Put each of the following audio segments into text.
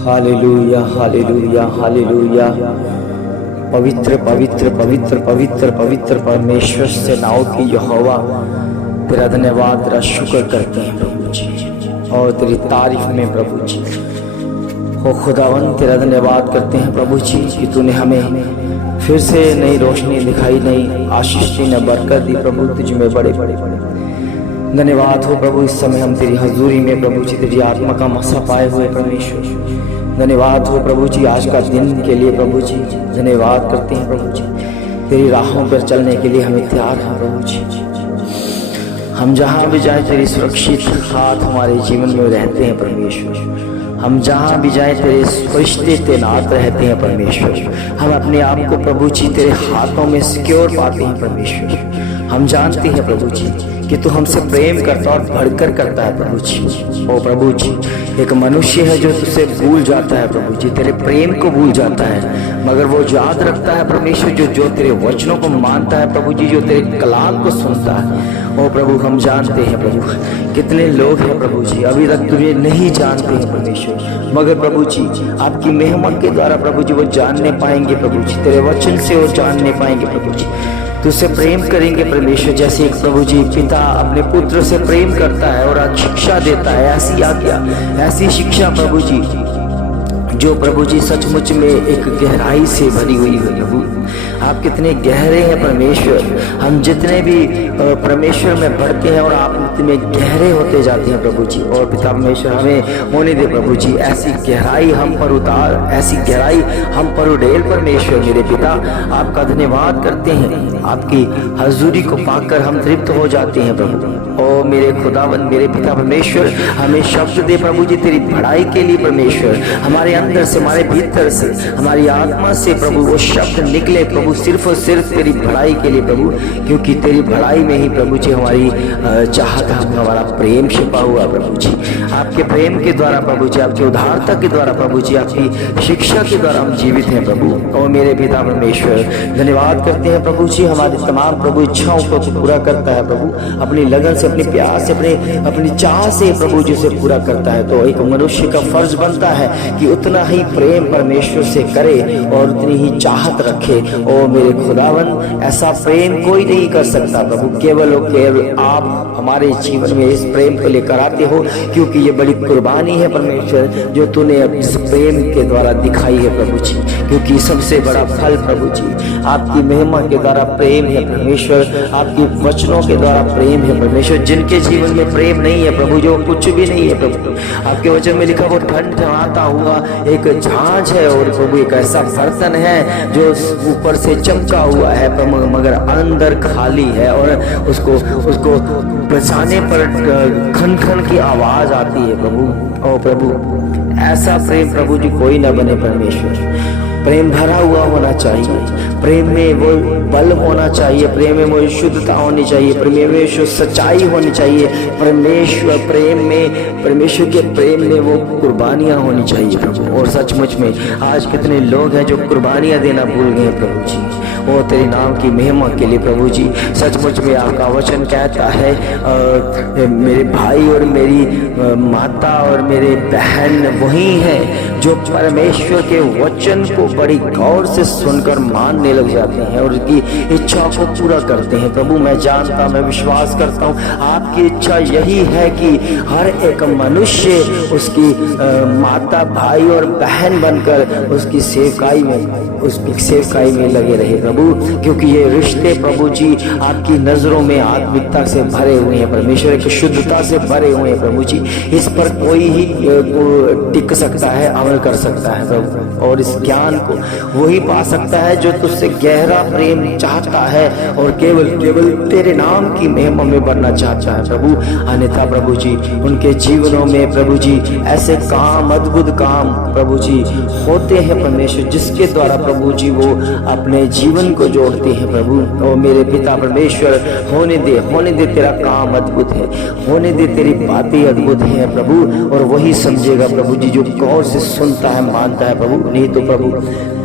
Hallelujah hallelujah hallelujah. पवित्र पवित्र पवित्र पवित्र पवित्र परमेश्वर से नाव की यहोवा, तेरा धन्यवाद, तेरा शुक्र करते हैं प्रभु जी, और तेरी तारीफ में प्रभु जी। ओ खुदावन, तेरा धन्यवाद करते हैं प्रभु जी कि तूने हमें फिर से नई रोशनी दिखाई, नई आशीष दी, न बरकत दी प्रभु। तुझ में बड़े बड़े धन्यवाद हो प्रभु। इस समय हम तेरी हजूरी में प्रभु जी तेरी आत्मा का मसा पाए हुए परमेश्वर, धन्यवाद हो प्रभु जी आज का दिन के लिए प्रभु जी। धन्यवाद करते हैं प्रभु जी, तेरी राहों पर चलने के लिए हमें तैयार हैं प्रभु जी। हम जहाँ भी जाए तेरी सुरक्षित हाथ हमारे जीवन में रहते हैं परमेश्वर। हम जहाँ भी जाए तेरे फरिश्ते तैनात रहते हैं परमेश्वर। हम अपने आप को प्रभु जी तेरे हाथों में सिक्योर पाते हैं परमेश्वर। हम जानते हैं प्रभु जी कि तू हमसे प्रेम करता और बढ़कर करता है प्रभु जी। ओ प्रभु जी, एक मनुष्य है जो तुझसे भूल जाता है प्रभु जी, तेरे प्रेम को भूल जाता है, मगर वो याद रखता है परमेश्वर जो तेरे वचनों को मानता है प्रभु जी, जो तेरे कलाम को सुनता है। ओ प्रभु, हम जानते हैं प्रभु कितने लोग हैं प्रभु जी अभी तक तुझे नहीं जानते हैं परमेश्वर, मगर प्रभु जी आपकी महिमा के द्वारा प्रभु जी वो जानने पाएंगे प्रभु जी, तेरे वचन से वो जानने पाएंगे प्रभु जी, तुझसे प्रेम करेंगे परमेश्वर। जैसे एक प्रभु जी पिता अपने पुत्र से प्रेम करता है और आज शिक्षा देता है, ऐसी आज्ञा, ऐसी शिक्षा प्रभु जी जो प्रभु जी सचमुच में एक गहराई से भरी हुई है प्रभु। आप कितने गहरे हैं परमेश्वर। हम जितने भी परमेश्वर में बढ़ते हैं और आप इतने गहरे होते जाते हैं प्रभु जी। और पिता परमेश्वर हमें होने दे प्रभु जी, ऐसी गहराई हम पर उतार, ऐसी गहराई हम पर उड़ेल परमेश्वर। मेरे पिता आपका धन्यवाद करते हैं, आपकी हजूरी को पाकर हम तृप्त हो जाते हैं प्रभु। ओ मेरे खुदावन, मेरे पिता परमेश्वर, हमें शब्द दे प्रभु जी तेरी भलाई के लिए परमेश्वर। हमारे अंदर से, हमारे भीतर से, हमारी आत्मा से प्रभु वो शब्द निकले प्रभु सिर्फ और सिर्फ तेरी भलाई के लिए प्रभु, क्योंकि तेरी भलाई में ही प्रभु जी हमारी चाहत, हमारा प्रेम छिपा हुआ प्रभु जी। आपके प्रेम के द्वारा प्रभु जी, आपकी उदारता के द्वारा प्रभु जी, आपकी शिक्षा के द्वारा हम जीवित हैं प्रभु। और मेरे पिता परमेश्वर धन्यवाद करते हैं प्रभु जी, हमारी तमाम प्रभु इच्छाओं को पूरा करता है प्रभु, अपनी लगन से, अपनी प्यास से, अपनी चाह से प्रभु जी से पूरा करता है। तो एक मनुष्य का फर्ज बनता है कि उतना ही प्रेम परमेश्वर से करे और उतनी ही चाहत रखे। ओ मेरे खुदावन, ऐसा प्रेम कोई नहीं कर सकता प्रभु, केवल और केवल आप हमारे जीवन में इस प्रेम को लेकर आते हो, क्योंकि ये बड़ी कुर्बानी है परमेश्वर जो तूने इस प्रेम के द्वारा दिखाई है प्रभु जी। क्योंकि सबसे बड़ा फल प्रभु जी आपकी महिमा के द्वारा प्रेम है परमेश्वर, आपके वचनों के द्वारा प्रेम है परमेश्वर। जिनके जीवन में प्रेम नहीं है प्रभु, जो कुछ भी नहीं है प्रभु, आपके वचन में लिखा वो ठनठनाता हुआ एक झांझ है और प्रभु एक ऐसा बर्तन है जो ऊपर से चमका हुआ है मगर अंदर खाली है, और उसको बचाने पर खन खन की आवाज आती है प्रभु। ओ प्रभु, ऐसा प्रेम प्रभु जी कोई न बने परमेश्वर। प्रेम भरा हुआ होना चाहिए, प्रेम में वो बल होना चाहिए, प्रेम में वो शुद्धता होनी चाहिए, प्रेम में वो सच्चाई होनी चाहिए, परमेश्वर प्रेम में, परमेश्वर के प्रेम में वो कुर्बानियां होनी चाहिए प्रभु। और सचमुच में आज कितने लोग हैं जो कुर्बानियां देना भूल गए प्रभु जी, वो तेरे नाम की महिमा के लिए प्रभु जी। सचमुच में आपका वचन कहता है मेरे भाई और मेरी माता और मेरे बहन वही हैं जो परमेश्वर के वचन को बड़ी गौर से सुनकर मानने लग जाते हैं और उसकी इच्छा को पूरा करते हैं प्रभु। मैं जानता, मैं विश्वास करता हूँ आपकी इच्छा यही है कि हर एक मनुष्य उसकी माता, भाई और बहन बनकर उसकी सेवकाई में लगे रहे प्रभु, क्योंकि ये रिश्ते प्रभु जी आपकी नजरों में आत्मिकता से भरे हुए हैं परमेश्वर, एक शुद्धता से भरे हुए हैं प्रभु जी। इस पर कोई ही टिक सकता है, अमल कर सकता है प्रभु, और इस ज्ञान को वही पा सकता है जो तुझसे गहरा प्रेम चाहता है और केवल तेरे नाम की महिमा में बढ़ना चाहता है प्रभु। अन्यथा प्रभु जी उनके जीवनों में प्रभु जी ऐसे काम, अद्भुत काम प्रभु जी होते हैं परमेश्वर, जिसके द्वारा प्रभु जी वो अपने जीवन को जोड़ते हैं प्रभु। और मेरे पिता परमेश्वर होने दे तेरा काम अद्भुत है, होने दे तेरी बातें अद्भुत है प्रभु, और वही समझेगा प्रभु जी जो गौर से सुनता है, मानता है प्रभु। नहीं तो प्रभु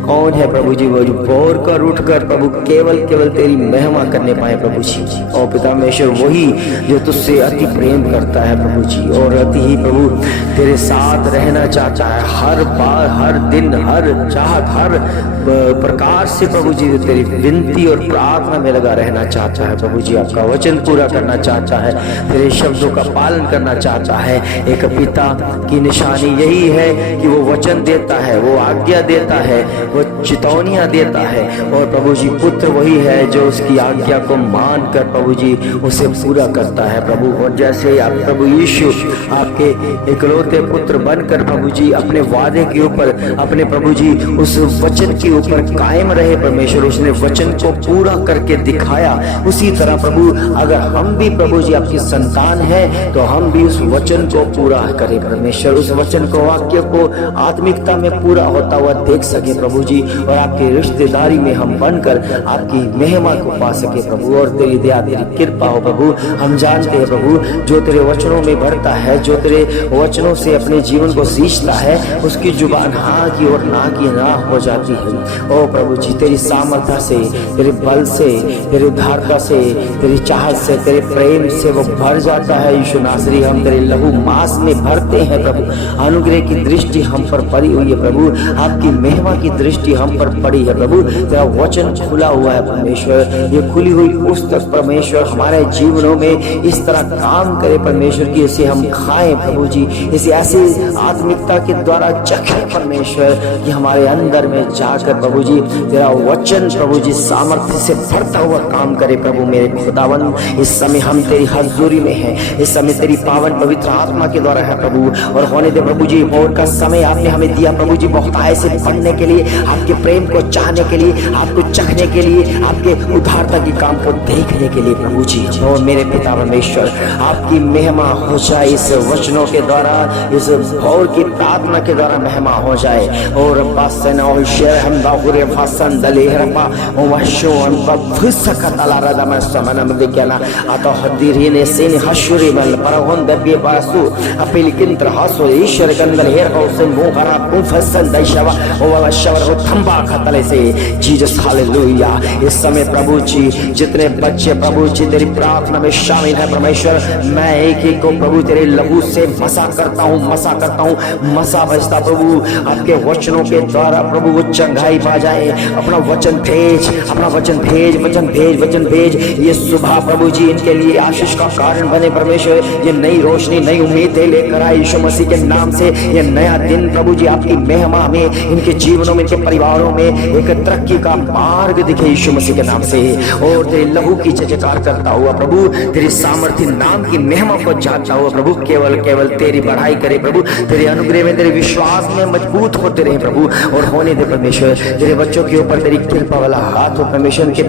कौन है प्रभु जी वो जो बोर कर उठ कर प्रभु केवल केवल तेरी महिमा करने पाए प्रभु जी। और पिता परमेश्वर वही जो तुझसे अति प्रेम करता है प्रभु जी, और अति ही प्रभु तेरे साथ रहना चाहता है हर बार, हर दिन, हर चाहत, हर प्रकार से प्रभु जी तेरी विनती और प्रार्थना में लगा रहना चाहता है प्रभु जी। आपका वचन पूरा करना चाहता है, तेरे शब्दों का पालन करना चाहता है। एक पिता की निशानी यही है कि वो वचन देता है, वो आज्ञा देता है, वो चेतावनियां देता है, और प्रभु जी पुत्र वही है जो उसकी आज्ञा को मान कर प्रभु जी उसे पूरा करता है प्रभु। और जैसे आप प्रभु यीशु आपके इकलौते पुत्र बनकर प्रभु जी अपने वादे के ऊपर, अपने प्रभु जी उस वचन के ऊपर कायम रहे परमेश्वर, उसने वचन को पूरा करके दिखाया। उसी तरह प्रभु अगर हम भी प्रभु जी आपकी संतान है तो हम भी उस वचन को पूरा करें परमेश्वर, उस वचन को, वाक्य को आत्मिकता में पूरा होता हुआ देख सके प्रभु जी, और आपकी रिश्तेदारी में हम बनकर आपकी महिमा को पा सके प्रभु। और तेरी दया, तेरी कृपा हो प्रभु। हम जानते हैं प्रभु जो तेरे वचनों में बढ़ता है, जो तेरे वचनों से अपने जीवन को सींचता है, उसकी जुबान हाँ की और ना की ना हो जाती है। ओ प्रभु जी तेरी सामर्थ्य से, तेरे बल से, तेरी उदारता से, तेरी चाहत से, तेरे प्रेम से वो भर जाता है। यीशु नासरी हम तेरे लहू मांस में भरते हैं प्रभु। अनुग्रह की दृष्टि हम पर पड़ी हुई है प्रभु, आपकी महिमा की दृष्टि हम पर पड़ी है प्रभु। तेरा वचन खुला हुआ है परमेश्वर, ये खुली हुई पुस्तक परमेश्वर हमारे जीवनों में इस तरह काम करे परमेश्वर की इसे हम खाएं प्रभु जी, इसे ऐसी आत्मिकता के द्वारा चखें परमेश्वर कि हमारे अंदर में जाकर प्रभु जी तेरा वचन प्रभु जी सामर्थ्य से भरता हुआ काम करे प्रभु। मेरे खुदावन इस समय हम तेरी हजूरी में हैं, इस समय तेरी पावन पवित्र आत्मा के द्वारा है प्रभु, और होने दे प्रभु जी भोर का समय आपने हमें दिया प्रभु जी बहुताय से बढ़ने के लिए, आपके प्रेम को चाहने के लिए, आपको चखने के लिए, आपके उदारता के काम को देखने के लिए प्रभु जी। और मेरे पिता परमेश्वर आपकी महिमा हो जाए इस वचनों के द्वारा, इस भोर की प्रार्थना के द्वारा महिमा हो जाए। और बासन और शेर हम बाहुरे फासन दले रपा ओ वशो हम बफसकत अलारदा में समनम विज्ञाना अतो हदिरीने सेन हशुरी बल परहोन दबे बासु अपिल किंत्र हासो ईश्वर गंदल हेर हौसन मोहरा कुफसन दैशवा ओ वाला शवर हो थंबा खतले से जीसस हालेलुया। इस समय प्रभु जी जितने बच्चे प्रभु जी तेरी प्रार्थना में शामिल है परमेश्वर, मैं एक एक को प्रभु तेरे लहू से मसा करता हूँ, मसा करता हूँ, मसा बजता प्रभु आपके वचनों के द्वारा प्रभु वो चंगाई पा जाए। अपना वचन भेज, अपना वचन भेज, वचन भेज, वचन भेज। ये सुबह प्रभु जी इनके लिए आशीष का कारण बने परमेश्वर, ये नई रोशनी, नई उम्मीदें लेकर आए यीशु मसीह के नाम से। ये नया दिन प्रभु जी आपकी महिमा में इनके जीवनों में, इनके परिवारों में एक तरक्की का मार्ग दिखे यीशु मसीह के नाम से। और तेरे लहू की जयकार करता हुआ प्रभु तेरी सामर्थ्य नाम की महिमा को जानता हुआ प्रभु केवल केवल तेरी बढ़ाई करे प्रभु, तेरे अनुग्रह में, तेरे विश्वास में मजबूत होते रहे प्रभु। और होने दे परमेश्वर तेरे बच्चों के ऊपर तेरी कृपा वाला हाथ हो परमेश्वर, के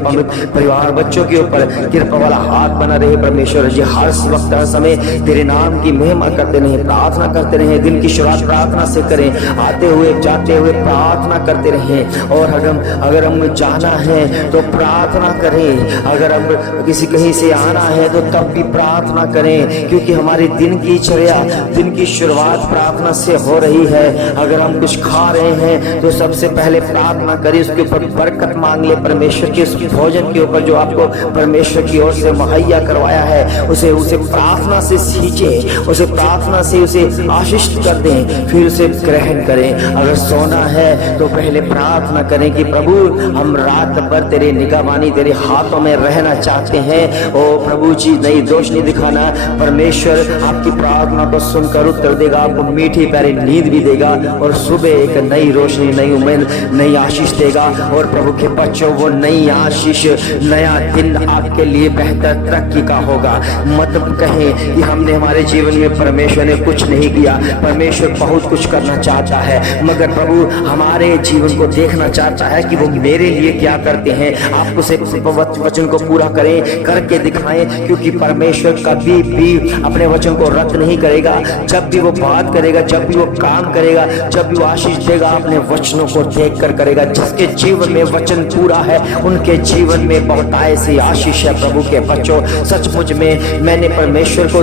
परिवार बच्चों के ऊपर कृपा वाला हाथ बना रहे परमेश्वर जी। हर वक्त हर समय तेरे नाम की महिमा करते रहे, प्रार्थना करते रहे। दिन की शुरुआत प्रार्थना से करें, आते हुए जाते हुए प्रार्थना करते रहें। और अगर हम जाना है तो प्रार्थना करें, अगर हम किसी कहीं से आना है तो तब भी प्रार्थना करें, क्योंकि हमारी दिन की चर्या, दिन की शुरुआत प्रार्थना से हो रही है। अगर हम कुछ खा रहे हैं तो सबसे पहले प्रार्थना करें, उसके ऊपर बरकत मांग ले परमेश्वर के। उस भोजन के ऊपर जो आपको परमेश्वर की ओर से मुहैया करवाया है उसे प्रार्थना से सींचे, उसे प्रार्थना से उसे आशीष कर दें, फिर उसे ग्रहण करें। अगर सोना है तो पहले प्रार्थना करें कि प्रभु हम रात भर तेरे निगहबानी, तेरे हाथों में रहना चाहते हैं। ओ प्रभु जी नई रोशनी दिखाना, परमेश्वर आपकी प्रार्थना को सुनकर उत्तर देगा, आपको मीठी प्यारी नींद भी देगा, और सुबह एक नई रोशनी, नई उम्मीद, नई आशीष देगा। और प्रभु के बच्चों वो नई आशीष, नया दिन आपके लिए बेहतर तरक्की का होगा। मत कहें कि हमने हमारे जीवन में परमेश्वर ने कुछ नहीं किया, परमेश्वर बहुत कुछ करना चाहता है, मगर प्रभु हमारे जीवन को देखना चाहता है कि वो मेरे लिए क्या करते हैं। आप उसे वचन को पूरा करें, करके दिखाएं, क्योंकि परमेश्वर कभी भी अपने वचन को रद्द नहीं करेगा। जब भी वो बात करेगा, जब भी वो काम करेगा, जब भी वो आशीष देगा, अपने वचनों को देख कर करेगा। जिसके जीवन में वचन पूरा है उनके जीवन में बहुत ऐसी आशीष है। प्रभु के बच्चों सचमुच में मैंने परमेश्वर को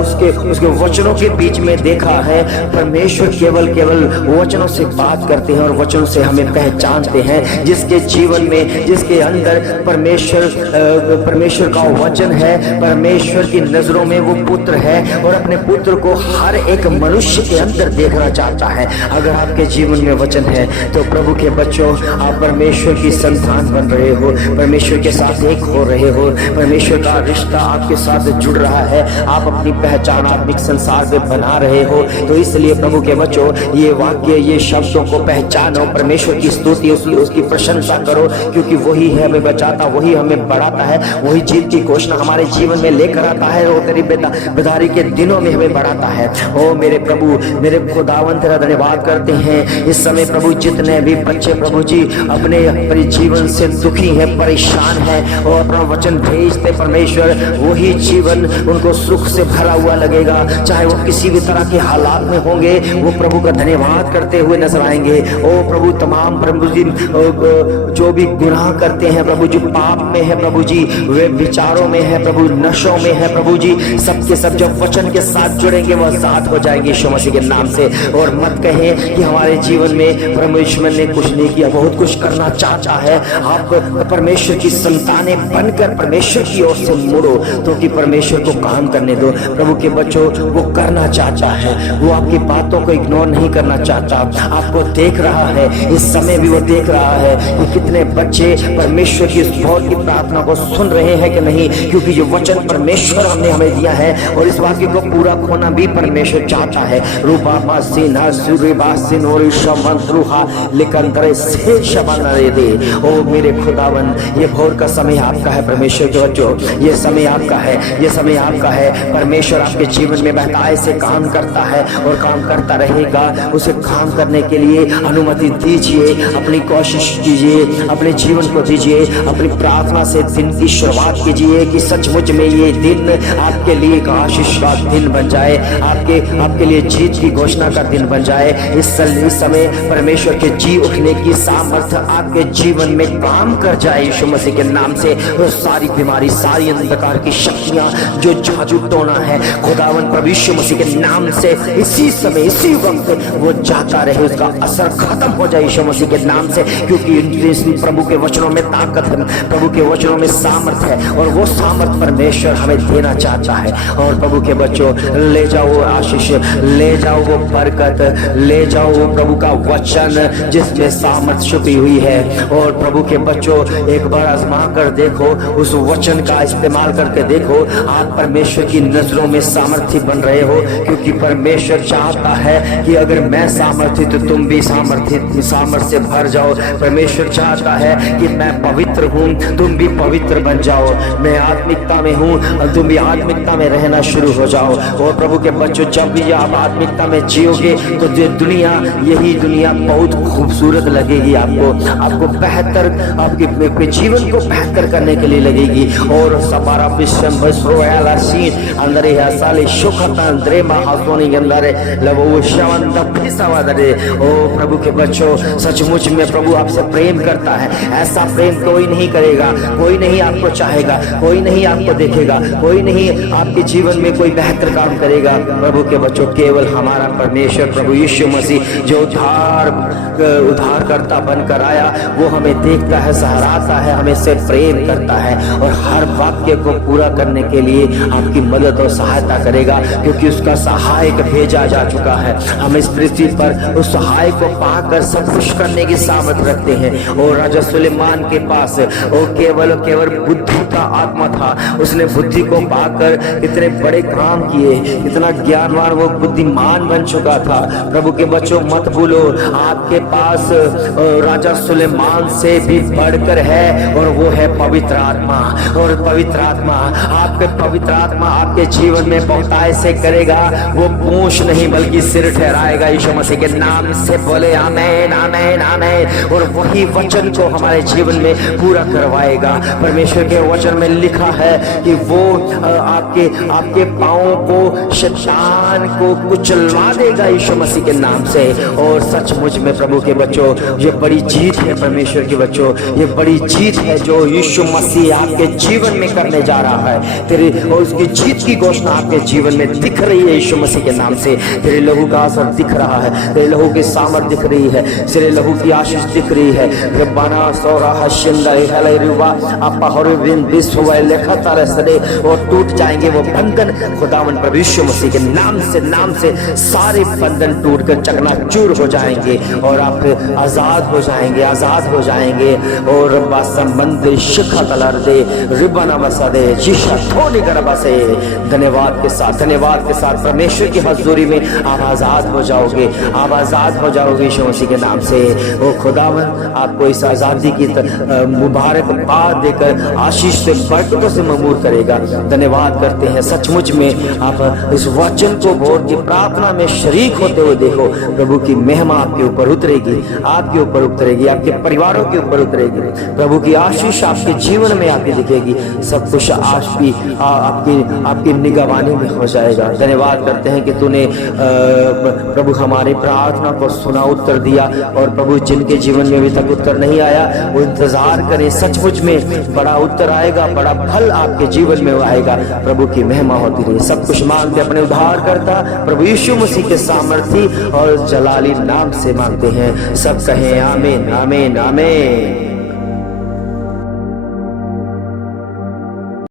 उसके वचनों के बीच में देखा है। परमेश्वर केवल वचनों से बात करते हैं, और वचनों से हमें पहचानते हैं। जिसके जीवन में, जिसके अंदर परमेश्वर का वचन है, परमेश्वर की नजरों में वो पुत्र है और अपने पुत्र को हर एक मनुष्य के अंदर देखना चाहता है। अगर आपके जीवन में वचन है तो प्रभु के बच्चों, आप परमेश्वर की संतान बन रहे हो, परमेश्वर के साथ एक हो रहे हो, परमेश्वर का रिश्ता आपके साथ जुड़ रहा है, आप अपनी पहचान आत्मिक संसार में बना रहे हो। तो इसलिए प्रभु के बच्चों, ये वाक्य, ये शब्दों को पहचानो, परमेश्वर की स्तुति, उसकी प्रशंसा करो, क्योंकि वही है हमें बचाता, वही हमें बढ़ाता है, वही जीत की घोषणा हमारे जीवन में लेकर आता है और तेरी बेदारी के दिनों में हमें बढ़ाता है। ओ मेरे प्रभु, मेरे खुदावन तेरा धन्यवाद करते हैं। इस समय प्रभु जितने भी बच्चे प्रभु जी अपने जीवन से दुखी हैं, परेशान हैं और अपना वचन भेजते परमेश्वर, वही जीवन उनको सुख से भरा हुआ लगेगा। चाहे वो किसी भी तरह के हालात में होंगे, वो प्रभु का धन्यवाद करते हुए नजर आएंगे। ओ प्रभु, तमाम प्रभु जी जो भी गुनाह करते हैं प्रभु जी, पाप में है प्रभु जी, वे विचारों में है प्रभु, नशों में है प्रभु जी, सबके सब जब वचन के साथ जुड़ेंगे वह आजाद हो जाएंगे यीशु मसीह के नाम से। और मत कहें कि हमारे जीवन में परमेश्वर ने कुछ नहीं किया, बहुत कुछ करना चाहता है। आप परमेश्वर की संतानें बनकर परमेश्वर की ओर से मुड़ो, तो कि परमेश्वर को काम करने दो। प्रभु के बच्चों, वो करना चाहता है, वो आपकी बातों को इग्नोर नहीं करना चाहता, आपको देख रहा है। इस समय भी वो देख रहा है कि कितने बच्चे परमेश्वर की इस बहुत की प्रार्थना को सुन रहे हैं कि नहीं, क्योंकि जो वचन परमेश्वर हमने हमें दिया है और इस वाक्य को पूरा होना भी परमेश्वर चाहता है। रूपा सिन्हा सूर्यबासिन और शमंत्रुहा लिकंदरे से शबनरे दे। ओ मेरे खुदावन, ये भोर का समय आपका है परमेश्वर के बच्चों, ये समय आपका है, ये समय आपका है। परमेश्वर आपके जीवन में बहताए से काम करता है और काम करता रहेगा। उसे काम करने के लिए अनुमति दीजिए, अपनी कोशिश कीजिए, अपने जीवन को दीजिए, अपनी प्रार्थना से दिन की शुरुआत कीजिए कि सचमुच में ये दिन आपके लिए एक आशीष का दिन बन जाए, आपके लिए जीत की घोषणा का दिन बन जाए। इस समय परमेश्वर के जी उठने की सामर्थ्य आपके जीवन में काम कर जाए यीशु मसीह के नाम से। और सारी बीमारी, सारी अंधकार की शक्तियां जो जादू टोना है, खुदावन प्रभु यीशु मसीह के नाम से इसी समय, इसी वक्त वो जाता रहे, उसका असर खत्म हो जाए यीशु मसीह के नाम से। क्योंकि प्रभु के वचनों में ताकत है, प्रभु के वचनों में सामर्थ है और वो सामर्थ परमेश्वर हमें देना चाहता है। और प्रभु के बच्चों, ले जाओ वो आशीष, ले जाओ वो बरकत, ले जाओ वो प्रभु का वचन जिसमें सामर्थ छुपी हुई है। और प्रभु के बच्चों, एक बार आजमा कर देखो, उस वचन का इस्तेमाल करके देखो, आप परमेश्वर की नजरों में सामर्थी बन रहे हो। क्योंकि परमेश्वर चाहता है कि अगर मैं सामर्थी तो तुम भी सामर्थ से भर जाओ। परमेश्वर चाहता है कि मैं पवित्र हूँ, तुम भी पवित्र बन जाओ। मैं आत्मिकता में हूँ और तुम भी आत्मिकता में रहना शुरू हो जाओ। और प्रभु के बच्चों, जब भी आप आत्मिकता में जियोगे तो यही दुनिया बहुत खूबसूरत लगेगी आपको बेहतर, आपके जीवन को बेहतर करने के लिए लगेगी। और सबारा विश्वम बसरोयाला सीन अंदर है साले शुखता अंदर महासोनी के अंदर लवो शवंत फिसवादरे। ओ प्रभु के बच्चों, सचमुच में प्रभु आपसे प्रेम करता है। ऐसा प्रेम कोई नहीं करेगा, कोई नहीं आपको चाहेगा, कोई नहीं आपको देखेगा, कोई नहीं आपके जीवन में कोई बेहतर काम करेगा। प्रभु के बच्चों, केवल हमारा परमेश्वर प्रभु यीशु मसीह जो उद्धारकर्ता बनकर आया, वो हमें देखता है, सहाराता है, हमें से प्रेम करता है और हर वाक्य को पूरा करने के लिए आपकी मदद और सहायता करेगा। क्योंकि उसका सहायक भेजा जा चुका है। हम इस पृथ्वी पर उस सहायक को पाकर सब कुछ करने की सामर्थ रखते हैं। और राजा सुलेमान के पास वो केवल बुद्धि का आत्मा था, उसने बुद्धि को पाकर कितने बड़े काम किए, कितना ज्ञानवान, वो बुद्धिमान बन चुका था। प्रभु के बच्चों, मत भूलो, आपके पास राजा सुलेमान से भी बढ़कर है और वो है पवित्र आत्मा। और पवित्र आत्मा आपके जीवन में बहुताय से करेगा। वो पूंछ नहीं बल्कि सिर ठहराएगा यीशु मसीह के नाम से। बोले आमीन, आमीन, आमीन। और वही वचन को हमारे जीवन में पूरा करवाएगा। परमेश्वर के वचन में लिखा है कि वो आपके पांवों को शैतान को कुचलवा देगा यीशु मसीह के नाम से। और सचमुच में प्रभु के बच्चों, ये बड़ी जीत है परमेश्वर के बच्चों, ये बड़ी जीत है जो यीशु मसीह आपके जीवन में करने जा रहा है। और उसकी जीत की घोषणा आपके जीवन में दिख रही है यीशु मसीह के नाम से। तेरे लहू का असर दिख रहा है, तेरे लहू की सामर्थ दिख रही है, सिरे लहू की आशीष दिख रही है। रब्बाना सोरा हशिंदा हले रुवा आपा हरविन विश्व लेखा तारे सदे और टूट जाएंगे वो बंधन। खुदावन प्रभु यीशु मसीह के नाम से सारे बंधन टूटकर चकनाचूर हो जाएंगे और आप आजाद हो जाएंगे, आजाद हो जाएंगे। और रब्बा संबंध शिखा तलर दे रिबना बसा दे जीशा थोड़ी गरबा से धन्यवाद के साथ परमेश्वर की हजूरी में आप आजाद हो जाओगे, आप आजाद हो जाओगे यीशु मसीह के नाम से। ओ खुदावन आपको इस आजादी की मुबारक बात देकर आशीष से बरकतों से ममूर करेगा। धन्यवाद करते हैं, सचमुच में आप इस वचन को भोर की प्रार्थना में शरीक होते हुए देखो, प्रभु की महिमा आपके ऊपर उतरेगी, आपके ऊपर उतरेगी, आपके परिवारों के ऊपर उतरेगी। प्रभु की आशीष आपके जीवन में आपकी दिखेगी, सब कुछ आपकी निगरानी में हो जाएगा। धन्यवाद करते हैं कि तूने प्रभु हमारी प्रार्थना को सुना, उत्तर दिया। और प्रभु जिनके जीवन में अभी तक उत्तर नहीं आया वो इंतजार करें, सचमुच में बड़ा उत्तर आएगा, बड़ा फल आपके जीवन में आएगा। प्रभु की महिमा होती रही। सब कुछ मांगते अपने उद्धार करता प्रभु यीशु मसीह के सामर्थी और जलाली नाम से मांगते हैं। सब कहें आमीन आमीन आमीन।